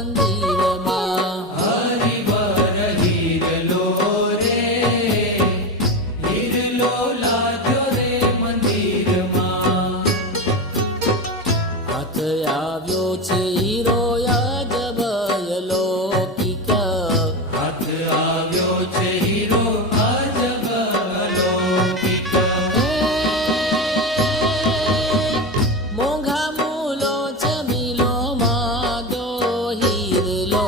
મંદિરમાં હરિવર હીરલો રે, હીરલો લાગ્યો રે મંદિરમાં. હાથ આવ્યો છે હીરો અજબયલો કીક, હાથ આવ્યો છે હીરો અજબ અલૌકિક. મોંઘા મૂલો ચમીલો માગ્યો હીરલો